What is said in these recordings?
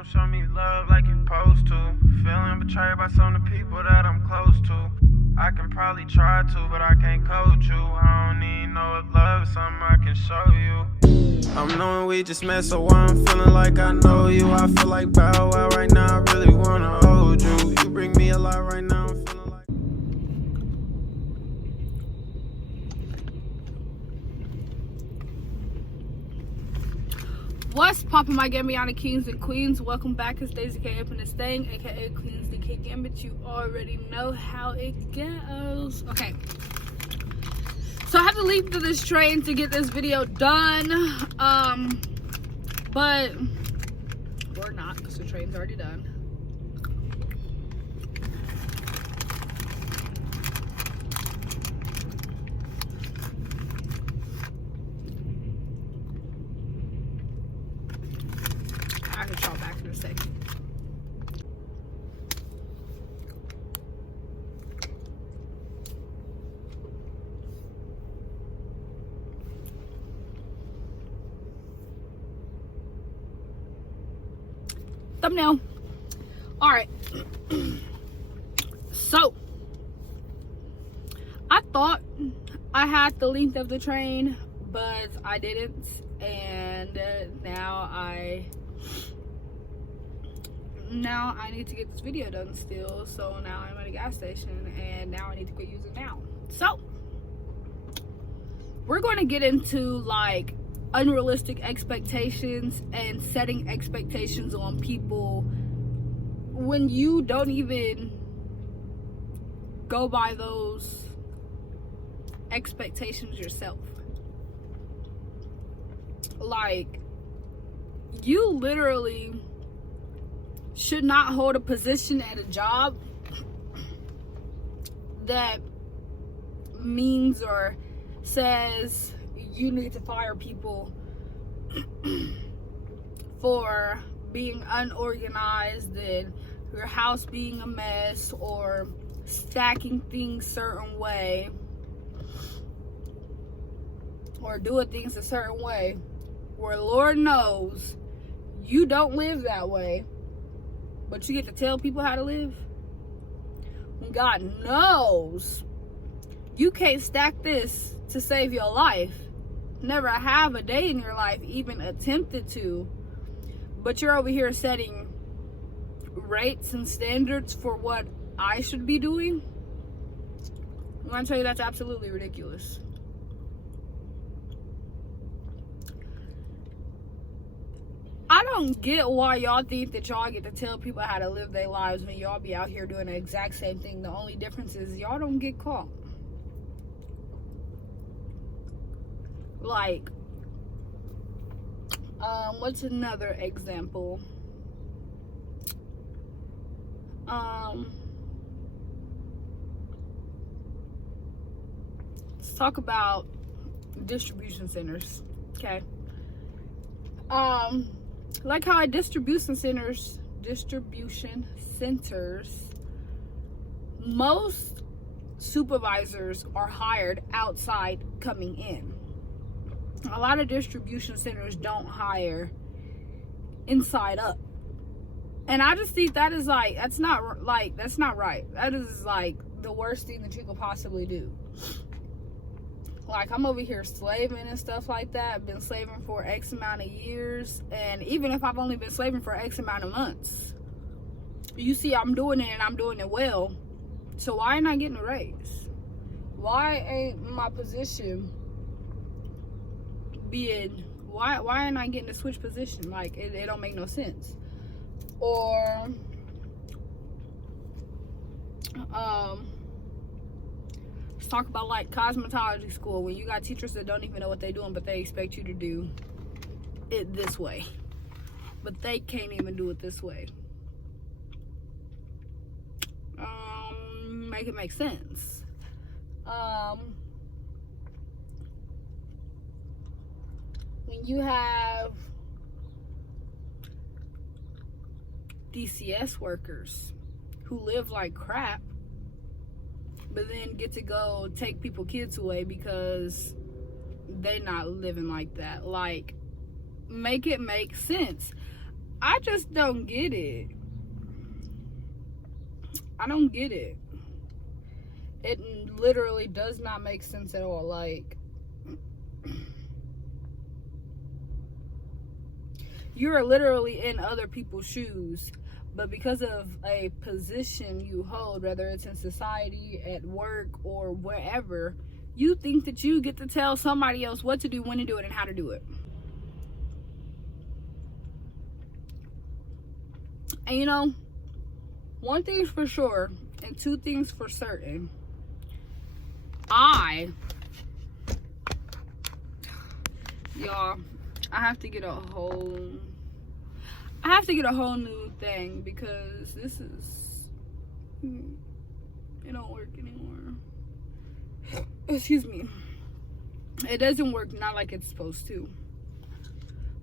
don't show me love like you're supposed to. Feeling betrayed by some of the people that I'm close to. I can probably try to, but I can't coach you. I don't even know if love is something I can show you. I'm knowing we just met, so I'm feeling like I know you. I feel like Bow Wow right now, I really wanna hold you. You bring me a lot right now, I'm feeling like... What's poppin', my Gambiana kings and queens? Welcome back. It's Daisy K up in this thing, aka Queens DK Gambit. You already know how it goes. Okay, so I have to leave to this train to get this video done, but we're not, because the train's already done. I can draw back in a second. Thumbnail. All right. So I thought I had the length of the train, but I didn't, and now I need to get this video done still. So now I'm at a gas station, and now I need to quit using now. So we're going to get into like unrealistic expectations and setting expectations on people when you don't even go by those expectations yourself. Like, you literally should not hold a position at a job that means or says you need to fire people for being unorganized and your house being a mess or stacking things a certain way or doing things a certain way, where Lord knows you don't live that way, but you get to tell people how to live. When God knows you can't stack this to save your life, never have a day in your life even attempted to, but you're over here setting rates and standards for what I should be doing. I'm gonna tell you that's absolutely ridiculous. I don't get why y'all think that y'all get to tell people how to live their lives when y'all be out here doing the exact same thing. The only difference is y'all don't get caught. Like, what's another example? Let's talk about distribution centers, okay? Like how at distribution centers, most supervisors are hired outside coming in. A lot of distribution centers don't hire inside up, and I just think that is like, that's not right. That is like the worst thing that you could possibly do. Like, I'm over here slaving and stuff like that. I've been slaving for X amount of years, and even if I've only been slaving for X amount of months, you see I'm doing it and I'm doing it well. So why ain't I getting a raise? Why ain't my position being, why ain't I getting to switch position? Like, it don't make no sense. Or let's talk about like cosmetology school, when you got teachers that don't even know what they're doing, but they expect you to do it this way, but they can't even do it this way. Make it make sense. When you have DCS workers who live like crap, but then get to go take people kids away because they not living like that. Like, make it make sense. I just don't get it. I don't get it. It literally does not make sense at all. Like, you're literally in other people's shoes, but because of a position you hold, whether it's in society, at work, or wherever, you think that you get to tell somebody else what to do, when to do it, and how to do it. And you know, one thing's for sure, and two things for certain. Y'all, I have to get a whole new thing, because this is, it don't work anymore. Excuse me. It doesn't work, not like it's supposed to.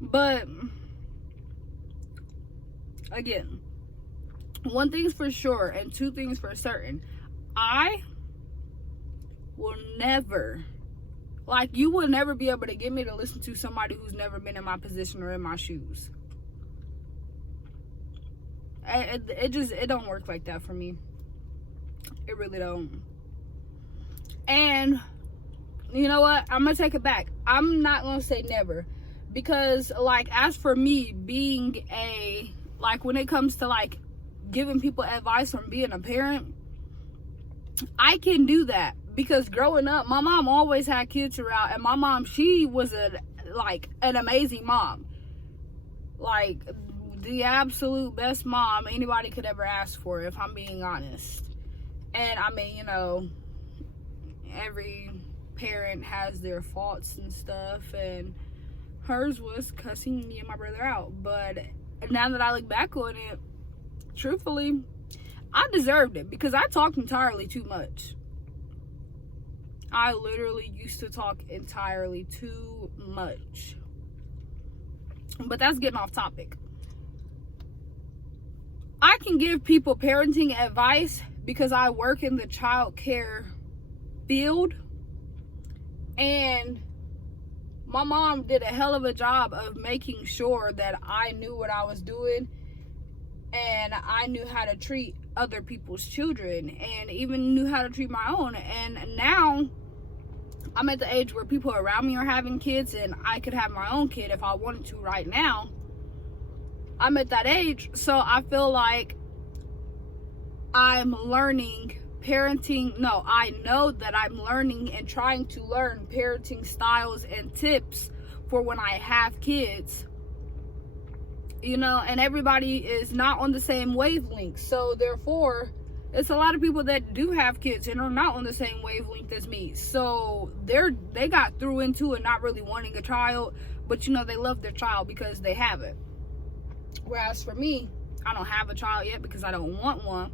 But again, one thing's for sure and two things for certain. I will never, like, you will never be able to get me to listen to somebody who's never been in my position or in my shoes. It don't work like that for me. It really don't. And you know what? I'm gonna take it back. I'm not gonna say never, because like, as for me being when it comes to like giving people advice from being a parent, I can do that, because growing up, my mom always had kids around, and my mom, she was an amazing mom, like the absolute best mom anybody could ever ask for, if I'm being honest. And I mean, you know, every parent has their faults and stuff, and hers was cussing me and my brother out. But now that I look back on it, truthfully, I deserved it, because I talked entirely too much. I literally used to talk entirely too much. But that's getting off topic. I can give people parenting advice because I work in the child care field, and my mom did a hell of a job of making sure that I knew what I was doing, and I knew how to treat other people's children, and even knew how to treat my own. And now I'm at the age where people around me are having kids, and I could have my own kid if I wanted to right now. I'm at that age, so I feel like I'm learning parenting. No, I know that I'm learning and trying to learn parenting styles and tips for when I have kids. You know, and everybody is not on the same wavelength. So therefore, it's a lot of people that do have kids and are not on the same wavelength as me. So they got through into it not really wanting a child, but you know, they love their child because they have it. Whereas for me, I don't have a child yet because I don't want one,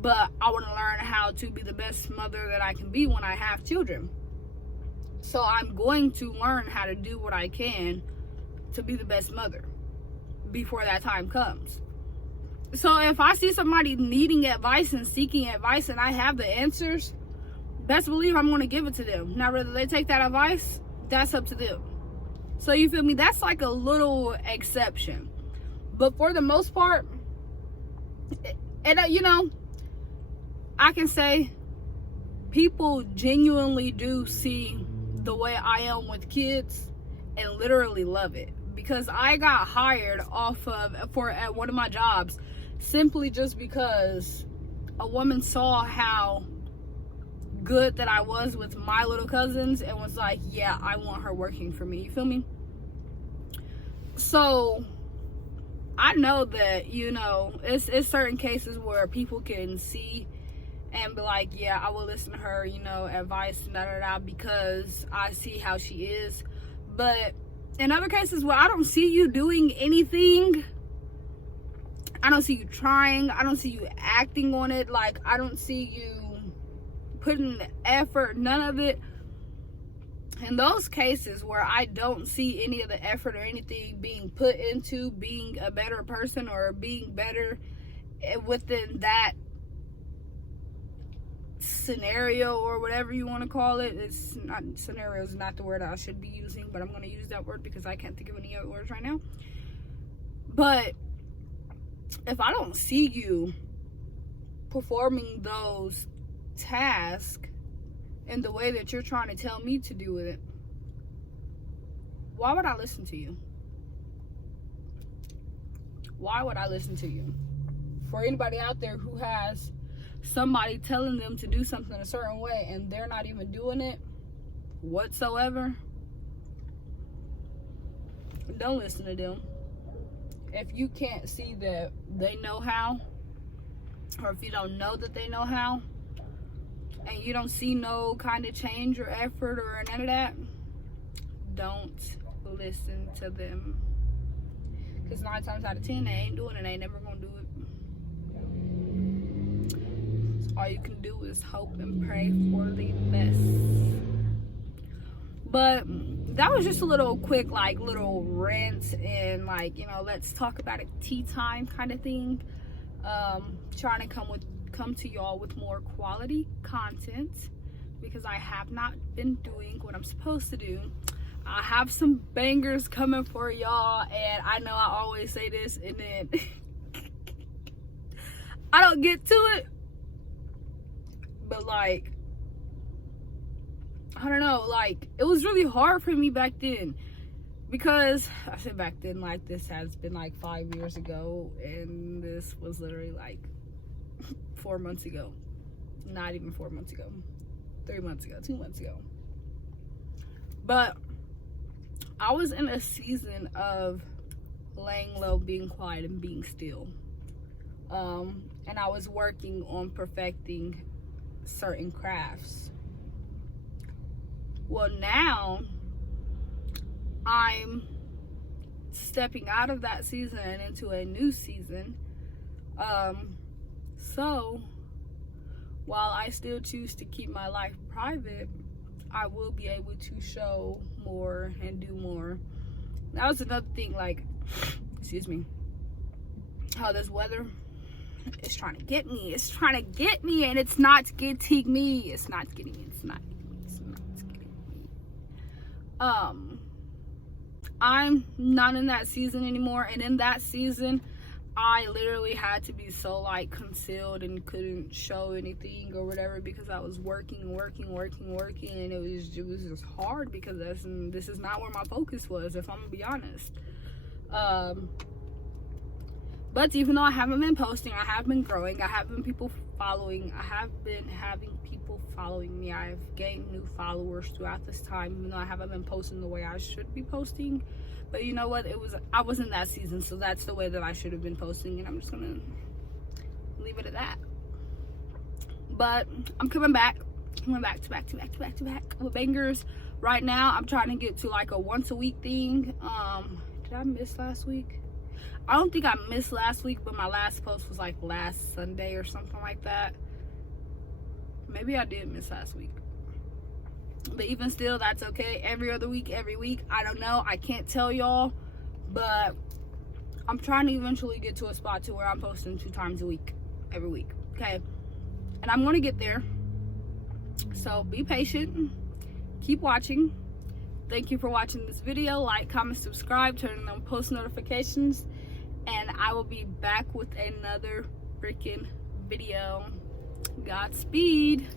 but I want to learn how to be the best mother that I can be when I have children. So I'm going to learn how to do what I can to be the best mother before that time comes. So if I see somebody needing advice and seeking advice and I have the answers, best believe I'm going to give it to them. Now, whether they take that advice, that's up to them. So you feel me? That's like a little exception. But for the most part, you know, I can say people genuinely do see the way I am with kids and literally love it. Because I got hired at one of my jobs simply just because a woman saw how good that I was with my little cousins and was like, yeah, I want her working for me. You feel me? So I know that, you know, it's certain cases where people can see and be like, yeah, I will listen to her, you know, advice, because I see how she is. But in other cases where I don't see you doing anything, I don't see you trying, I don't see you acting on it, like, I don't see you putting the effort, none of it. In those cases where I don't see any of the effort or anything being put into being a better person or being better within that scenario or whatever you want to call it. It's not, scenario is not the word I should be using, but I'm going to use that word because I can't think of any other words right now. But if I don't see you performing those tasks in the way that you're trying to tell me to do it, why would I listen to you? Why would I listen to you? For anybody out there who has somebody telling them to do something a certain way and they're not even doing it whatsoever, don't listen to them. If you can't see that they know how, or if you don't know that they know how, and you don't see no kind of change or effort or none of that, don't listen to them. Because 9 times out of 10, they ain't doing it. They ain't never gonna do it. So all you can do is hope and pray for the best. But that was just a little quick, like, little rant and, like, you know, let's talk about it tea time kind of thing. Trying to come to y'all with more quality content, because I have not been doing what I'm supposed to do. I have some bangers coming for y'all, and I know I always say this and then I don't get to it. But, like, I don't know, like, it was really hard for me back then, because I said back then, like, this has been like 5 years ago, and this was literally like 4 months ago. Not even 4 months ago. 3 months ago, 2 months ago. But I was in a season of laying low, being quiet, and being still. And I was working on perfecting certain crafts. Well, now I'm stepping out of that season and into a new season. So while I still choose to keep my life private, I will be able to show more and do more. That was another thing, like, excuse me, how this weather is trying to get me. It's trying to get me, and it's not getting me. It's not getting me. It's not getting me. It's not getting me. I'm not in that season anymore, and in that season, I literally had to be so, like, concealed and couldn't show anything or whatever, because I was working, and it was just hard, because this is not where my focus was, if I'm gonna be honest. But even though I haven't been posting, I have been growing, I have been having people following me. I've gained new followers throughout this time, even though I haven't been posting the way I should be posting. But you know what? I was in that season, so that's the way that I should have been posting, and I'm just gonna leave it at that. But I'm coming back to back with bangers. Right now, I'm trying to get to like a once a week thing. Did I miss last week? I don't think I missed last week, but my last post was like last Sunday or something like that. Maybe I did miss last week. But even still, that's okay. Every other week, every week. I don't know. I can't tell y'all. But I'm trying to eventually get to a spot to where I'm posting 2 times a week. Every week. Okay? And I'm going to get there. So be patient. Keep watching. Thank you for watching this video. Like, comment, subscribe, turn on post notifications. And I will be back with another freaking video. Godspeed.